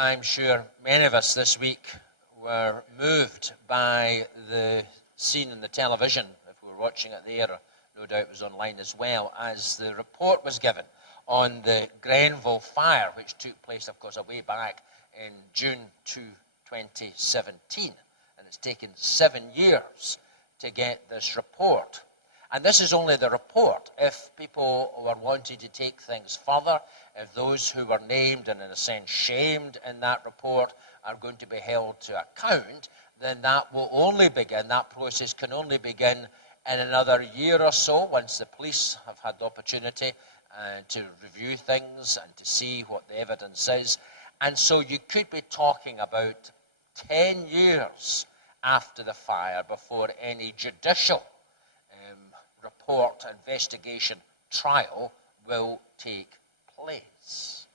I'm sure many of us this week were moved by the scene on the television, if we were watching it there, no doubt it was online as well, as the report was given on the Grenville fire, which took place, of course, way back in June 2017. And it's taken 7 years to get this report. And this is only the report. If people were wanting to take things further, if those who were named and in a sense shamed in that report are going to be held to account, then that will only begin, that process can only begin in another year or so, once the police have had the opportunity to review things and to see what the evidence is. And so you could be talking about 10 years after the fire before any judicial report, investigation, trial will take place.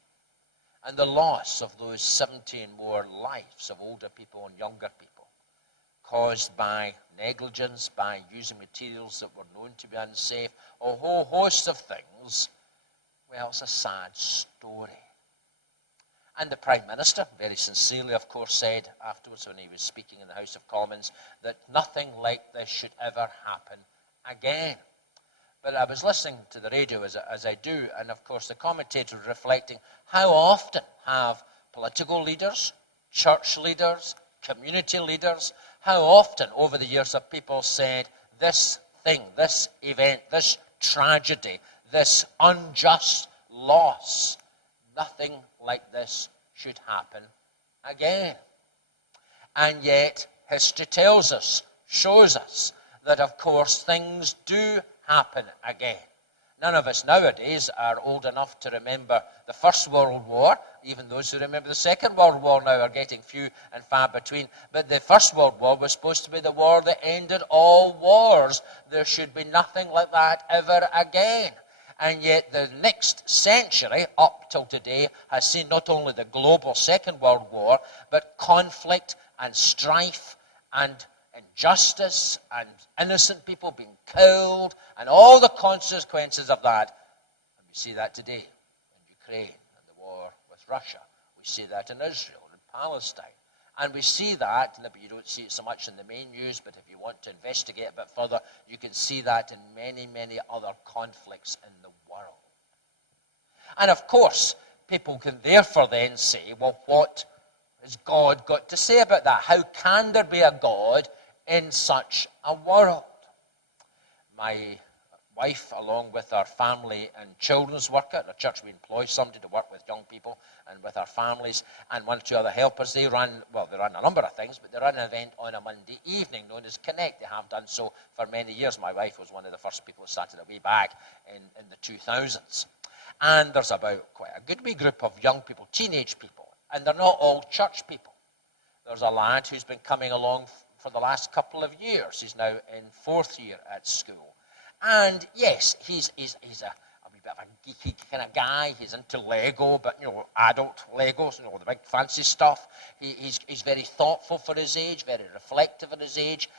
And the loss of those 17 more lives of older people and younger people caused by negligence, by using materials that were known to be unsafe, a whole host of things, well, it's a sad story. And the Prime Minister, very sincerely, of course, said afterwards when he was speaking in the House of Commons that nothing like this should ever happen again. But I was listening to the radio as I do, and of course the commentator was reflecting how often have political leaders, church leaders, community leaders, how often over the years have people said this thing, this event, this tragedy, this unjust loss, nothing like this should happen again. And yet history tells us, shows us, that of course things do happen again. None of us nowadays are old enough to remember the First World War. Even those who remember the Second World War now are getting few and far between. But the First World War was supposed to be the war that ended all wars. There should be nothing like that ever again. And yet the next century, up till today, has seen not only the global Second World War, but conflict and strife and injustice and innocent people being killed and all the consequences of that. And we see that today in Ukraine and the war with Russia. We see that in Israel and Palestine. And we see that, but you don't see it so much in the main news, but if you want to investigate a bit further, you can see that in many, many other conflicts in the world. And of course, people can therefore then say, well, what has God got to say about that? How can there be a God in such a world? My wife, along with our family and children's worker at the church, we employ somebody to work with young people and with our families, and one or two other helpers. They run a number of things, but they run an event on a Monday evening known as Connect. They have done so for many years. My wife was one of the first people who started it way back in the 2000s. And there's about quite a good wee group of young people, teenage people, and they're not all church people. There's a lad who's been coming along for the last couple of years. He's now in 4th year at school. And yes, he's a wee bit of a geeky kind of guy. He's into Lego, but adult Legos, the big fancy stuff. He's very thoughtful for his age, very reflective in his age.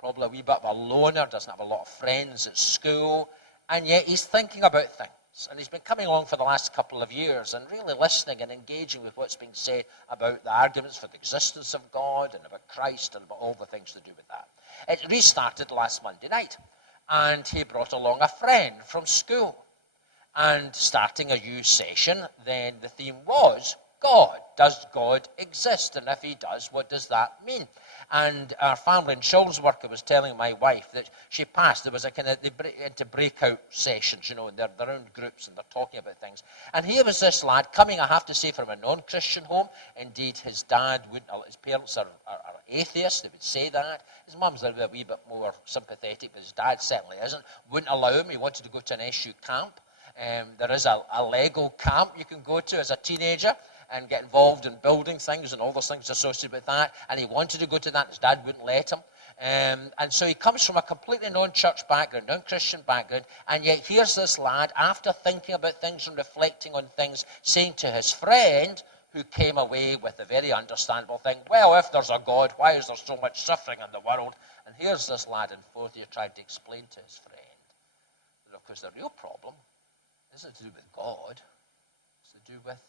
Probably a wee bit of a loner, doesn't have a lot of friends at school, and yet he's thinking about things. And he's been coming along for the last couple of years and really listening and engaging with what's being said about the arguments for the existence of God and about Christ and about all the things to do with that. It restarted last Monday night, and he brought along a friend from school. And starting a new session, then the theme was God. Does God exist? And if he does, what does that mean? And our family and children's worker was telling my wife that she passed. There was a kind of, they break into breakout sessions, and they're their own groups and they're talking about things. And here was this lad coming, I have to say, from a non-Christian home. Indeed, his dad wouldn't, his parents are atheists, they would say that. His mum's a wee bit more sympathetic, but his dad certainly isn't. Wouldn't allow him. He wanted to go to an SU camp. There is a Lego camp you can go to as a teenager and get involved in building things and all those things associated with that. And he wanted to go to that. His dad wouldn't let him. And so he comes from a completely non-church background, non-Christian background, and yet here's this lad, after thinking about things and reflecting on things, saying to his friend, who came away with a very understandable thing, well, if there's a God, why is there so much suffering in the world? And here's this lad in 4th year trying to explain to his friend that, of course, the real problem isn't to do with God, it's to do with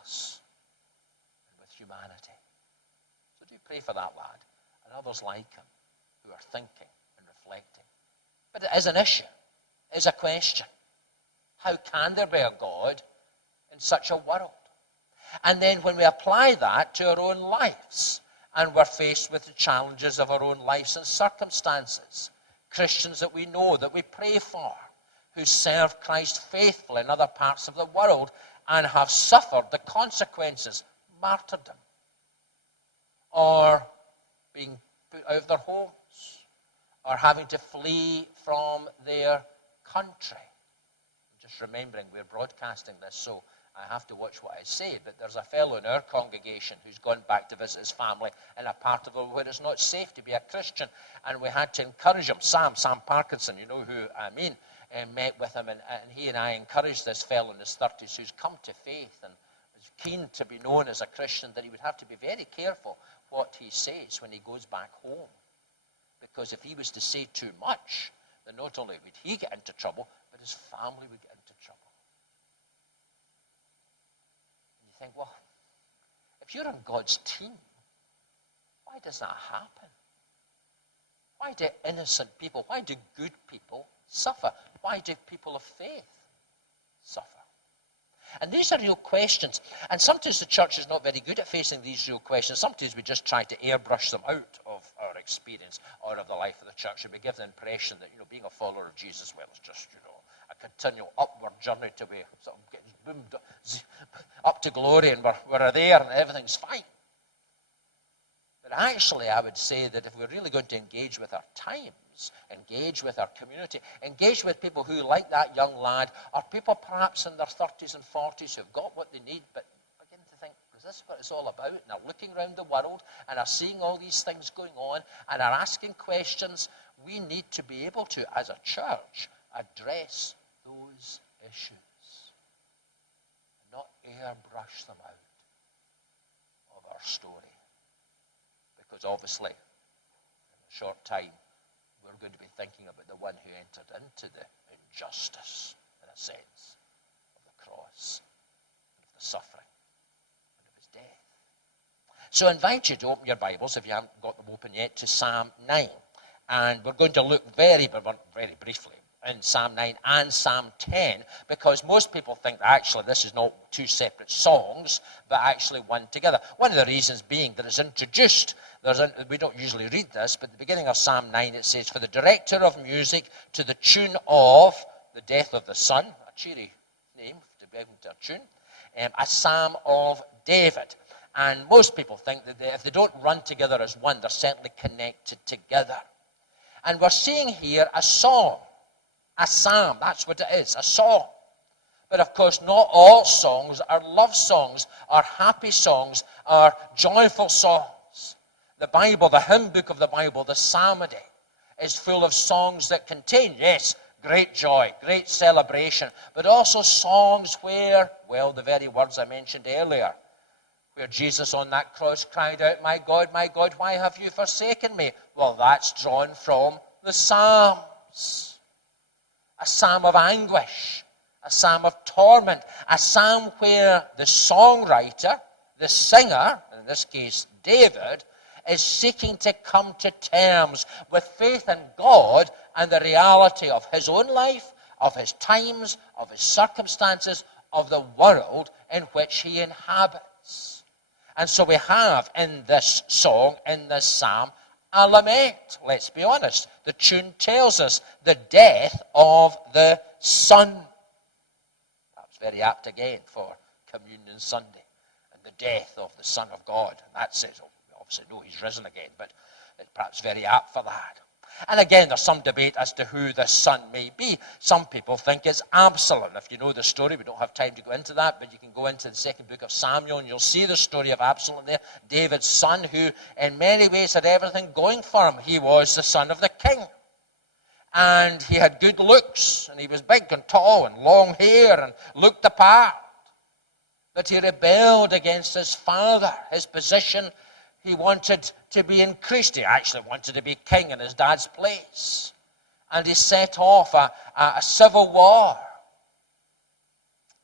us. humanity. So do pray for that lad and others like him who are thinking and reflecting. But it is an issue. It is a question. How can there be a God in such a world? And then when we apply that to our own lives, and we're faced with the challenges of our own lives and circumstances, Christians that we know, that we pray for, who serve Christ faithfully in other parts of the world and have suffered the consequences, martyrdom, or being put out of their homes, or having to flee from their country. I'm just remembering we're broadcasting this, so I have to watch what I say, but there's a fellow in our congregation who's gone back to visit his family in a part of the world where it's not safe to be a Christian, and we had to encourage him. Sam Parkinson, you know who I mean, met with him, and he and I encouraged this fellow in his 30s who's come to faith and is keen to be known as a Christian, that he would have to be very careful what he says when he goes back home. Because if he was to say too much, then not only would he get into trouble, but his family would get into trouble. And you think, well, if you're on God's team, why does that happen? Why do innocent people, why do good people suffer? Why do people of faith suffer? And these are real questions. And sometimes the church is not very good at facing these real questions. Sometimes we just try to airbrush them out of our experience or of the life of the church. And we give the impression that, being a follower of Jesus, well, it's just, a continual upward journey to be sort of getting boomed up to glory, and we're there and everything's fine. But actually, I would say that if we're really going to engage with our times, engage with our community, engage with people who, like that young lad, are people perhaps in their 30s and 40s who've got what they need, but begin to think, is this what it's all about? And are looking around the world and are seeing all these things going on and are asking questions. We need to be able to, as a church, address those issues and not airbrush them out of our story. Because obviously, in a short time, we're going to be thinking about the one who entered into the injustice, in a sense, of the cross, and of the suffering, and of his death. So I invite you to open your Bibles, if you haven't got them open yet, to Psalm 9. And we're going to look very briefly in Psalm 9 and Psalm 10, because most people think that actually this is not two separate songs, but actually one together. One of the reasons being that it's introduced, we don't usually read this, but at the beginning of Psalm 9 it says, "For the director of music to the tune of the death of the Son," a cheery name to be able to a tune, a Psalm of David. And most people think that if they don't run together as one, they're certainly connected together. And we're seeing here a song. A psalm, that's what it is, a song. But of course, not all songs are love songs, are happy songs, are joyful songs. The Bible, the hymn book of the Bible, the psalmody, is full of songs that contain, yes, great joy, great celebration, but also songs where, well, the very words I mentioned earlier, where Jesus on that cross cried out, my God, why have you forsaken me?" Well, that's drawn from the Psalms. A psalm of anguish, a psalm of torment, a psalm where the songwriter, the singer, in this case David, is seeking to come to terms with faith in God and the reality of his own life, of his times, of his circumstances, of the world in which he inhabits. And so we have in this song, in this psalm, a lament, let's be honest. The tune tells us the death of the Son. That's very apt again for Communion Sunday. And the death of the Son of God. And that says, we obviously know he's risen again, but it's perhaps very apt for that. And again, there's some debate as to who the Son may be. Some people think it's Absalom. If you know the story, we don't have time to go into that, but you can go into the second book of Samuel and you'll see the story of Absalom there, David's son, who in many ways had everything going for him. He was the son of the king. And he had good looks, and he was big and tall and long hair and looked the part. But he rebelled against his father, his position. He wanted to be increased. He actually wanted to be king in his dad's place. And he set off a civil war.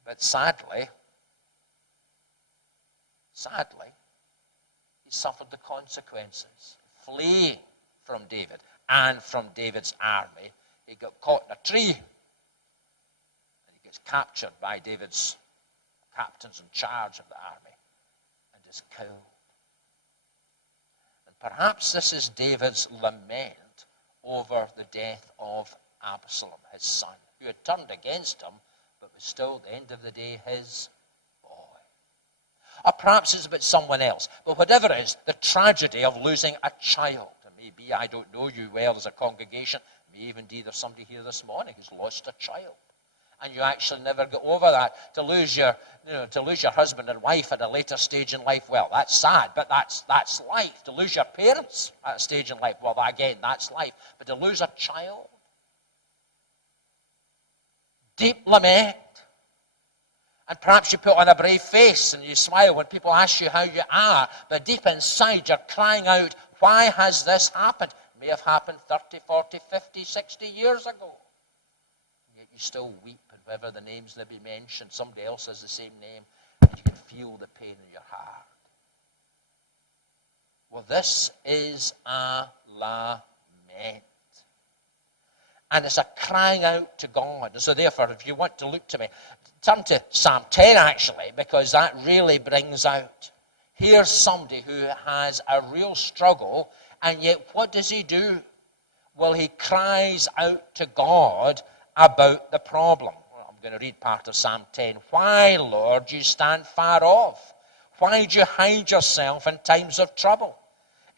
But sadly, he suffered the consequences, fleeing from David and from David's army. He got caught in a tree, and he gets captured by David's captains in charge of the army and is killed. And perhaps this is David's lament over the death of Absalom, his son, who had turned against him, but was still, at the end of the day, his boy. Or perhaps it's about someone else. But whatever it is, the tragedy of losing a child. It may be, I don't know you well as a congregation, it may even be there's somebody here this morning who's lost a child. And you actually never get over that. To lose your husband and wife at a later stage in life, well, that's sad, but that's life. To lose your parents at a stage in life, well, again, that's life. But to lose a child, deep lament. And perhaps you put on a brave face and you smile when people ask you how you are, but deep inside you're crying out, why has this happened? It may have happened 30, 40, 50, 60 years ago. Yet you still weep, and whether the names that be mentioned, somebody else has the same name, and you can feel the pain in your heart. Well, this is a lament. And it's a crying out to God. And so therefore, if you want to look to me, turn to Psalm 10 actually, because that really brings out, here's somebody who has a real struggle, and yet what does he do? Well, he cries out to God about the problem. Well, I'm going to read part of Psalm 10. Why, Lord, you stand far off? Why do you hide yourself in times of trouble?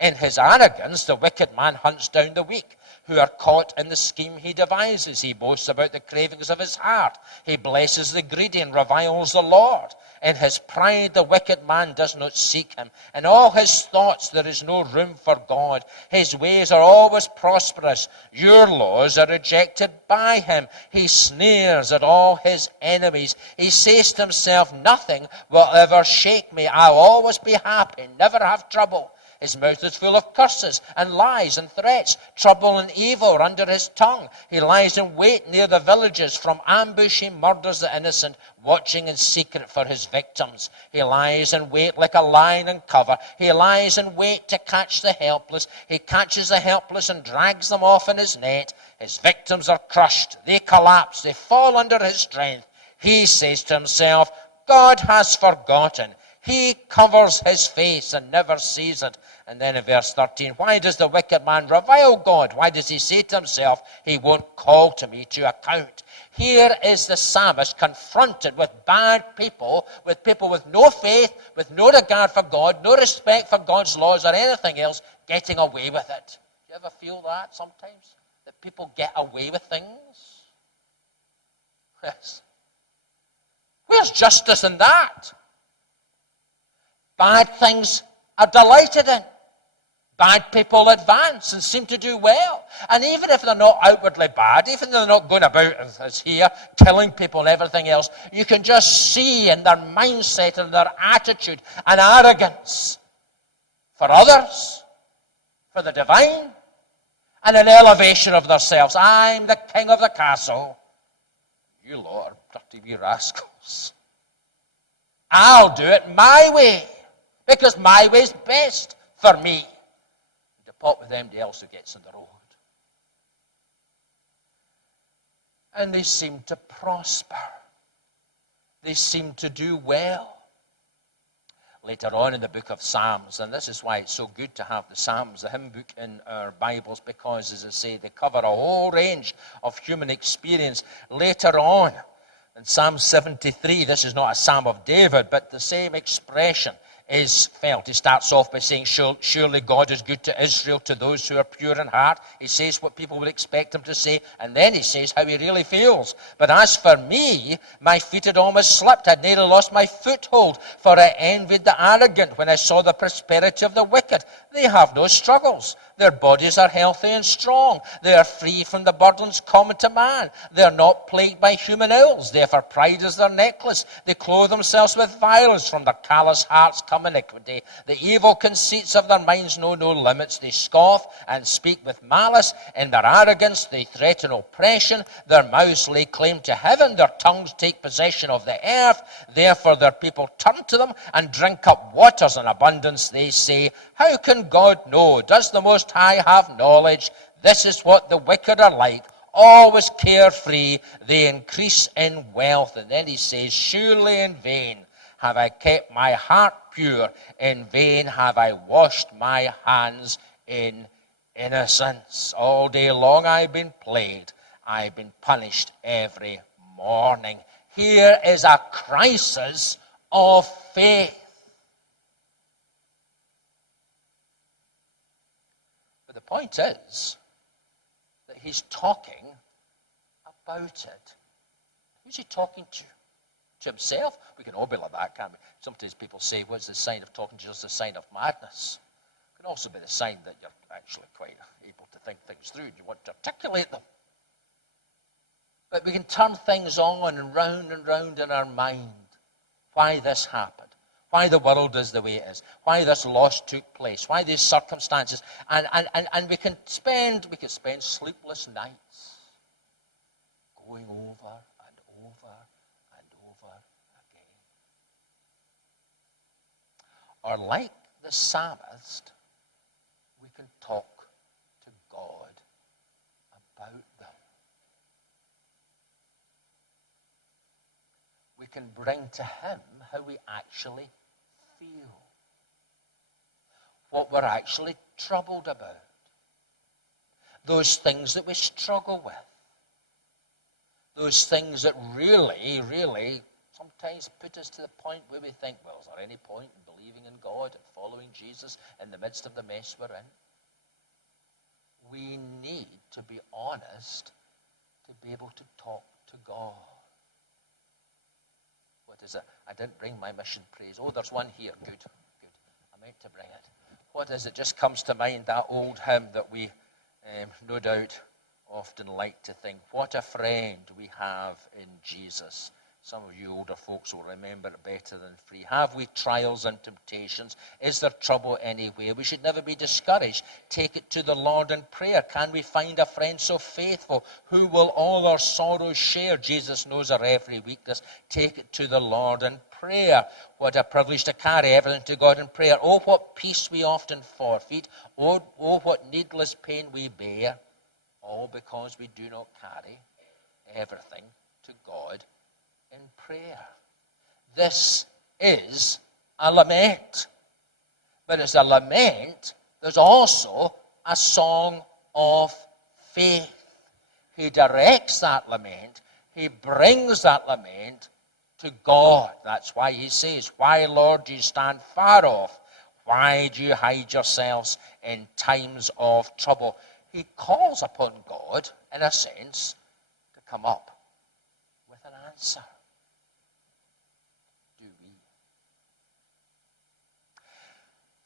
In his arrogance, the wicked man hunts down the weak, who are caught in the scheme he devises. He boasts about the cravings of his heart. He blesses the greedy and reviles the Lord. In his pride, the wicked man does not seek him. In all his thoughts, there is no room for God. His ways are always prosperous. Your laws are rejected by him. He sneers at all his enemies. He says to himself, nothing will ever shake me. I'll always be happy, never have trouble. His mouth is full of curses and lies and threats. Trouble and evil are under his tongue. He lies in wait near the villages. From ambush he murders the innocent, watching in secret for his victims. He lies in wait like a lion in cover. He lies in wait to catch the helpless. He catches the helpless and drags them off in his net. His victims are crushed. They collapse. They fall under his strength. He says to himself, God has forgotten. He covers his face and never sees it. And then in verse 13, why does the wicked man revile God? Why does he say to himself, he won't call to me to account? Here is the psalmist confronted with bad people with no faith, with no regard for God, no respect for God's laws or anything else, getting away with it. Do you ever feel that sometimes? That people get away with things? Yes. Where's justice in that? Bad things are delighted in. Bad people advance and seem to do well. And even if they're not outwardly bad, even if they're not going about as here, killing people and everything else, you can just see in their mindset and their attitude an arrogance for others, for the divine, and an elevation of themselves. I'm the king of the castle. You lot are dirty wee rascals. I'll do it my way, because my way's best for me. Depart with anybody else who gets in the road. And they seem to prosper. They seem to do well. Later on in the book of Psalms, and this is why it's so good to have the Psalms, the hymn book in our Bibles, because, as I say, they cover a whole range of human experience. Later on, in Psalm 73, this is not a Psalm of David, but the same expression is felt. He starts off by saying, surely God is good to Israel, to those who are pure in heart. He says what people would expect him to say, and then he says how he really feels. But as for me, my feet had almost slipped. I'd nearly lost my foothold, for I envied the arrogant when I saw the prosperity of the wicked. They have no struggles. Their bodies are healthy and strong. They are free from the burdens common to man. They are not plagued by human ills. Therefore pride is their necklace. They clothe themselves with violence. From their callous hearts come iniquity. The evil conceits of their minds know no limits. They scoff and speak with malice. In their arrogance they threaten oppression. Their mouths lay claim to heaven. Their tongues take possession of the earth. Therefore their people turn to them and drink up waters in abundance. They say, how can God know? Does the Most High have knowledge? This is what the wicked are like, always carefree. They increase in wealth. And then he says, surely in vain have I kept my heart pure. In vain have I washed my hands in innocence. All day long I've been plagued. I've been punished every morning. Here is a crisis of faith. But the point is that he's talking about it. Who's he talking to? To himself? We can all be like that, can't we? Sometimes people say, what's the sign of talking to Jesus? The sign of madness. It can also be the sign that you're actually quite able to think things through and you want to articulate them. But we can turn things on and round in our mind. Why this happened. Why the world is the way it is. Why this loss took place. Why these circumstances. And we can spend sleepless nights going over and over and over again. Or like the psalmist, we can talk to God about them. We can bring to him how we actually feel, what we're actually troubled about, those things that we struggle with, those things that really, really sometimes put us to the point where we think, well, is there any point in believing in God and following Jesus in the midst of the mess we're in? We need to be honest to be able to talk to God. What is it? I didn't bring my mission praise. Oh, there's one here. Good. I meant to bring it. What is it? Just comes to mind, that old hymn that we, no doubt, often like to think, what a friend we have in Jesus. Some of you older folks will remember it better than free. Have we trials and temptations? Is there trouble anywhere? We should never be discouraged. Take it to the Lord in prayer. Can we find a friend so faithful who will all our sorrows share? Jesus knows our every weakness. Take it to the Lord in prayer. What a privilege to carry everything to God in prayer. Oh, what peace we often forfeit. Oh, what needless pain we bear. All because we do not carry everything to God in prayer. This is a lament. But as a lament, there's also a song of faith. He directs that lament. He brings that lament to God. That's why he says, why, Lord, do you stand far off? Why do you hide yourselves in times of trouble? He calls upon God, in a sense, to come up with an answer.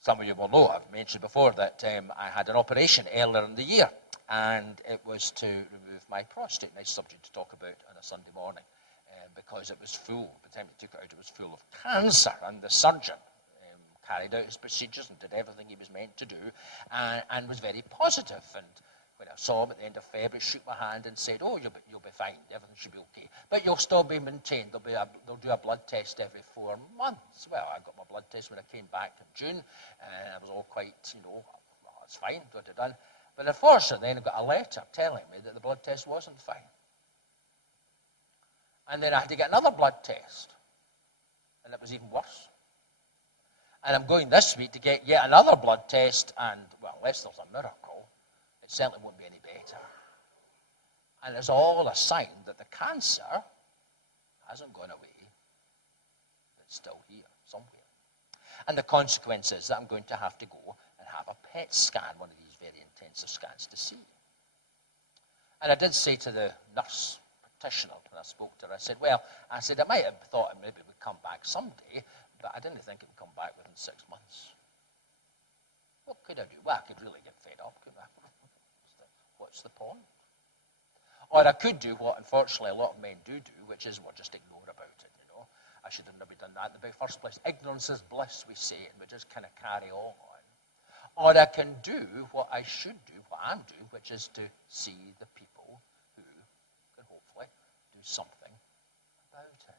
Some of you will know, I've mentioned before, that I had an operation earlier in the year, and it was to remove my prostate. Nice subject to talk about on a Sunday morning, because it was full. By the time they took it out, it was full of cancer, and the surgeon carried out his procedures and did everything he was meant to do, and was very positive. And when I saw him at the end of February, shook my hand and said, oh, you'll be fine, everything should be okay. But you'll still be maintained. They'll do a blood test every 4 months. Well, I got my blood test when I came back in June, and I was all quite, well, it's fine, got it done. But unfortunately, then I got a letter telling me that the blood test wasn't fine. And then I had to get another blood test, and it was even worse. And I'm going this week to get yet another blood test, and, well, unless there's a miracle, it certainly won't be any better. And it's all a sign that the cancer hasn't gone away. It's still here somewhere. And the consequence is that I'm going to have to go and have a PET scan, one of these very intensive scans, to see. And I did say to the nurse practitioner when I spoke to her, I said, I might have thought it maybe would come back someday, but I didn't think it would come back within 6 months. What could I do? Well, I could really get fed up, couldn't I? What's the point? Or I could do what, unfortunately, a lot of men do, which is, well, just ignore about it, I should have never done that in the very first place. Ignorance is bliss, we say, and we just kind of carry on. Or I can do what I should do, what I'm doing, which is to see the people who can hopefully do something about it.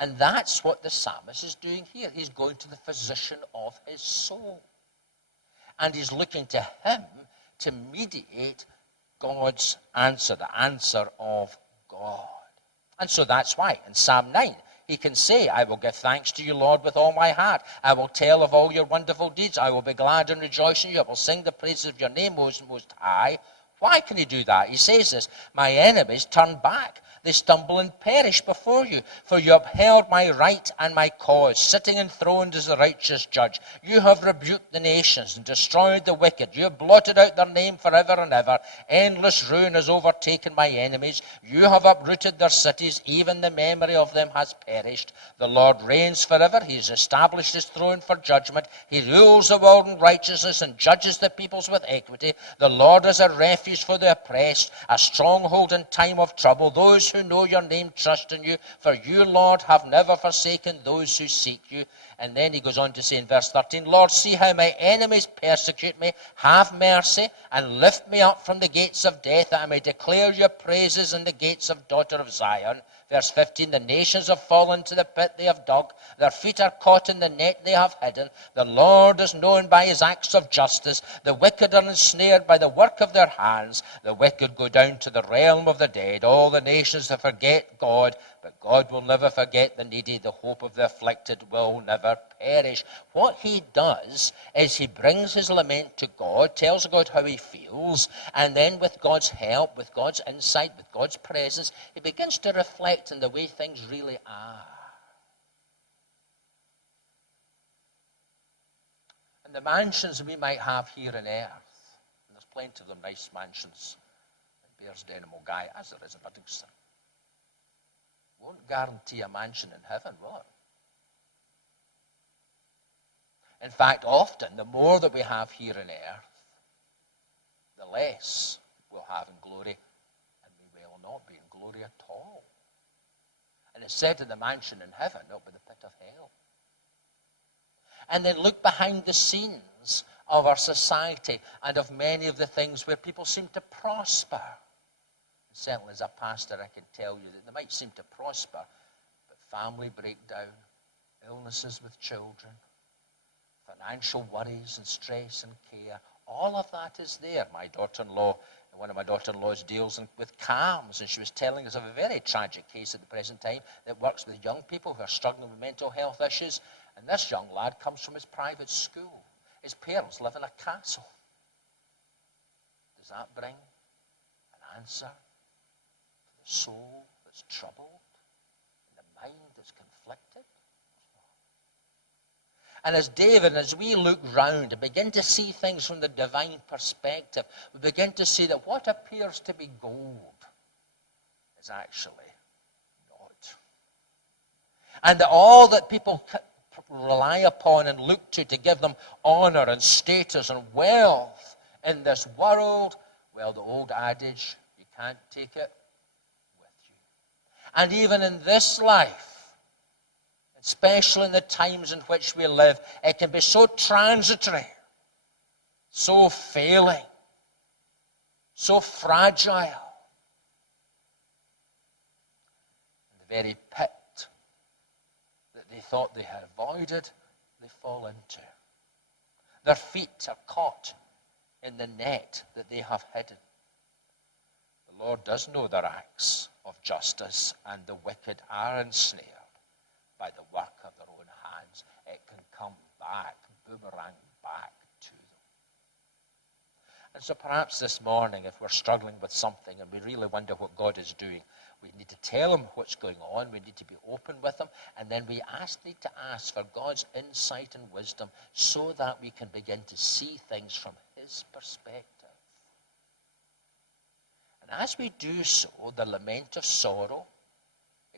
And that's what the psalmist is doing here. He's going to the physician of his soul. And he's looking to him to mediate God's answer, the answer of God. And so that's why in Psalm 9, he can say, I will give thanks to you, Lord, with all my heart. I will tell of all your wonderful deeds. I will be glad and rejoice in you. I will sing the praises of your name, Most High. Why can he do that? He says this, my enemies turn back. They stumble and perish before you. For you upheld my right and my cause, sitting enthroned as the righteous judge. You have rebuked the nations and destroyed the wicked. You have blotted out their name forever and ever. Endless ruin has overtaken my enemies. You have uprooted their cities. Even the memory of them has perished. The Lord reigns forever. He has established his throne for judgment. He rules the world in righteousness and judges the peoples with equity. The Lord is a refuge for the oppressed, a stronghold in time of trouble. Those who know your name trust in you, for you, Lord, have never forsaken those who seek you. And then he goes on to say in verse 13, Lord, see how my enemies persecute me. Have mercy and lift me up from the gates of death, that I may declare your praises in the gates of daughter of Zion. Verse 15, the nations have fallen to the pit they have dug. Their feet are caught in the net they have hidden. The Lord is known by his acts of justice. The wicked are ensnared by the work of their hands. The wicked go down to the realm of the dead. All the nations that forget God, but God will never forget the needy. The hope of the afflicted will never perish. What he does is he brings his lament to God, tells God how he feels, and then with God's help, with God's insight, with God's presence, he begins to reflect on the way things really are. And the mansions we might have here on earth, and there's plenty of them, nice mansions in Bearsden and Milngavie, as there is in Livingston, won't guarantee a mansion in heaven, will it? In fact, often, the more that we have here on earth, the less we'll have in glory, and we will not be in glory at all. And it's said in the mansion in heaven, not by the pit of hell. And then look behind the scenes of our society and of many of the things where people seem to prosper. Certainly as a pastor, I can tell you that they might seem to prosper, but family breakdown, illnesses with children, financial worries and stress and care, all of that is there. My daughter-in-law, one of my daughter-in-laws deals with CAMS, and she was telling us of a very tragic case at the present time that works with young people who are struggling with mental health issues, and this young lad comes from his private school. His parents live in a castle. Does that bring an answer? Soul that's troubled, and the mind that's conflicted. And as David, as we look round and begin to see things from the divine perspective, we begin to see that what appears to be gold is actually not. And that all that people rely upon and look to give them honor and status and wealth in this world, well, the old adage, you can't take it. And even in this life, especially in the times in which we live, it can be so transitory, so failing, so fragile. In the very pit that they thought they had avoided, they fall into. Their feet are caught in the net that they have hidden. The Lord does know their acts of justice, and the wicked are ensnared by the work of their own hands. It can come back, boomerang back to them. And so perhaps this morning, if we're struggling with something and we really wonder what God is doing, we need to tell him what's going on. We need to be open with him, and then we need to ask for God's insight and wisdom so that we can begin to see things from his perspective. And as we do so, the lament of sorrow,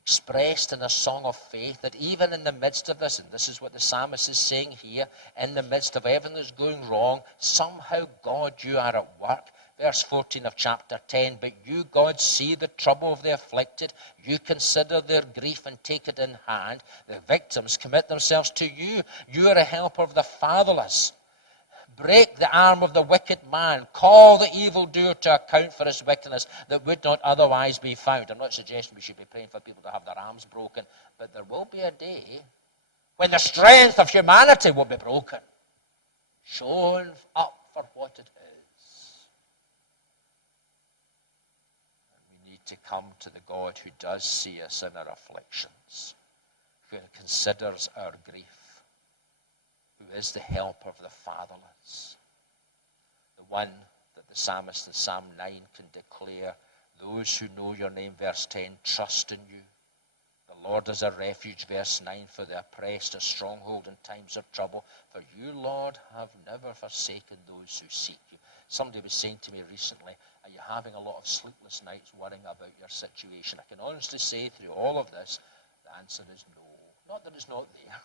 expressed in a song of faith, that even in the midst of this, and this is what the psalmist is saying here, in the midst of everything that's going wrong, somehow, God, you are at work. Verse 14 of chapter 10, but you, God, see the trouble of the afflicted. You consider their grief and take it in hand. The victims commit themselves to you. You are a helper of the fatherless. Break the arm of the wicked man. Call the evildoer to account for his wickedness that would not otherwise be found. I'm not suggesting we should be praying for people to have their arms broken, but there will be a day when the strength of humanity will be broken, shown up for what it is. And we need to come to the God who does see us in our afflictions, who considers our grief, who is the helper of the fatherless, the one that the psalmist in Psalm 9 can declare, those who know your name, verse 10, trust in you. The Lord is a refuge, verse 9, for the oppressed, a stronghold in times of trouble. For you, Lord, have never forsaken those who seek you. Somebody was saying to me recently, are you having a lot of sleepless nights worrying about your situation? I can honestly say through all of this, the answer is no. Not that it's not there.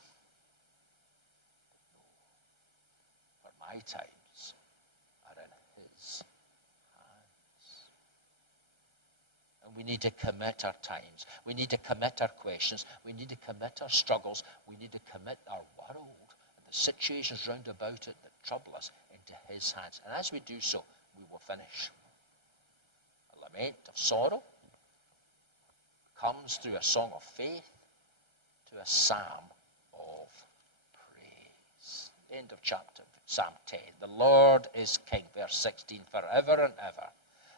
My times are in his hands. And we need to commit our times. We need to commit our questions. We need to commit our struggles. We need to commit our world and the situations round about it that trouble us into his hands. And as we do so, we will finish. A lament of sorrow comes through a song of faith to a psalm of praise. End of chapter. Psalm 10. The Lord is king, verse 16, forever and ever.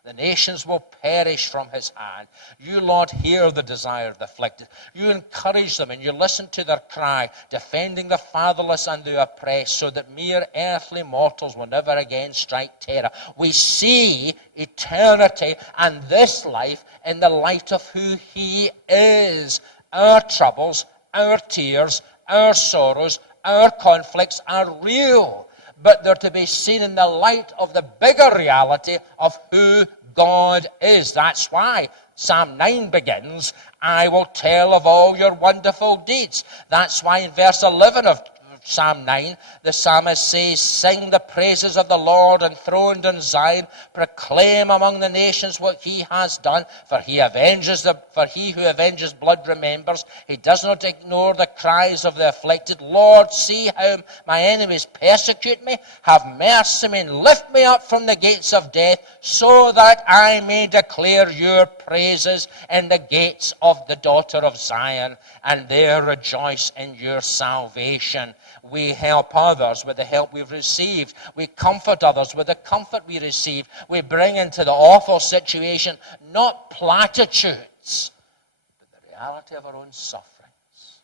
The nations will perish from his hand. You, Lord, hear the desire of the afflicted. You encourage them and you listen to their cry, defending the fatherless and the oppressed, so that mere earthly mortals will never again strike terror. We see eternity and this life in the light of who he is. Our troubles, our tears, our sorrows, our conflicts are real, but they're to be seen in the light of the bigger reality of who God is. That's why Psalm 9 begins, I will tell of all your wonderful deeds. That's why in verse 11 of Psalm 9, the psalmist says, sing the praises of the Lord enthroned in Zion, proclaim among the nations what he has done, for he who avenges blood remembers. He does not ignore the cries of the afflicted. Lord, see how my enemies persecute me. Have mercy on me and lift me up from the gates of death, so that I may declare your praises in the gates of the daughter of Zion, and there rejoice in your salvation. We help others with the help we've received. We comfort others with the comfort we receive. We bring into the awful situation not platitudes, but the reality of our own sufferings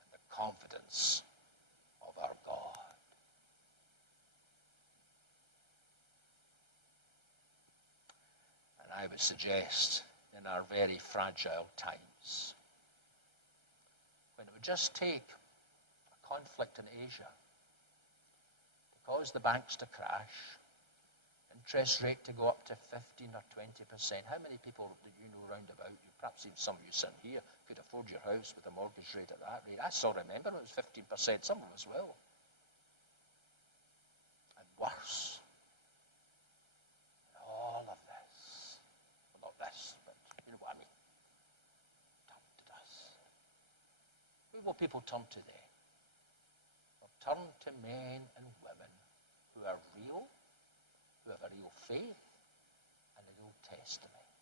and the confidence of our God. And I would suggest in our very fragile times, when it would just take conflict in Asia to cause the banks to crash, interest rate to go up to 15 or 20%. How many people that you know round about you, perhaps even some of you sitting here, could afford your house with a mortgage rate at that rate? I still remember it was 15%, some of us will. And worse, all of this, well, not this, but you know what I mean, turned to us. Who will people turn to then? Turn to men and women who are real, who have a real faith and a real testimony.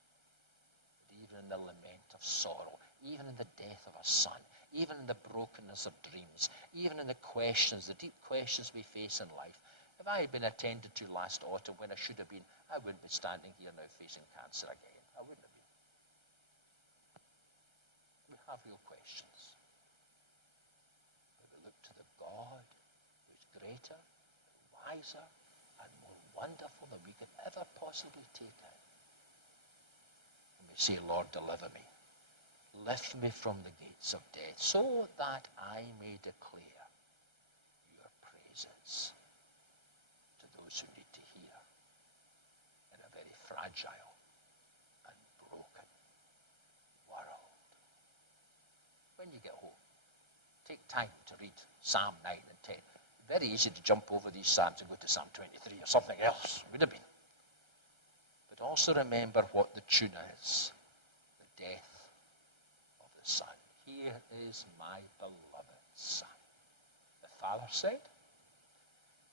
And even in the lament of sorrow, even in the death of a son, even in the brokenness of dreams, even in the questions, the deep questions we face in life. If I had been attended to last autumn when I should have been, I wouldn't be standing here now facing cancer again. I wouldn't have been. We have real questions. God who's greater, wiser, and more wonderful than we could ever possibly take in. And we say, Lord, deliver me. Lift me from the gates of death, so that I may declare your praises to those who need to hear in a very fragile and broken world. Take time to read Psalm 9 and 10. Very easy to jump over these Psalms and go to Psalm 23 or something else. It would have been. But also remember what the tune is. The death of the Son. Here is my beloved Son. The Father said,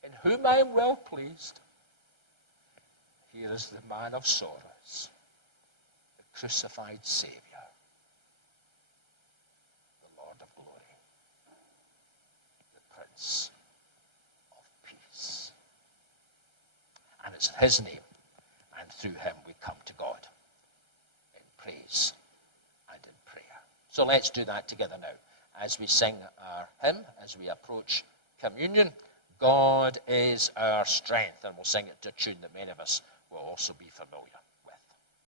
in whom I am well pleased. Here is the man of sorrows, the crucified Saviour, the Lord of glory, the Prince of peace. And it's in his name and through him we come to God in praise and in prayer. So let's do that together now as we sing our hymn, as we approach communion. God is our strength, and we'll sing it to a tune that many of us will also be familiar.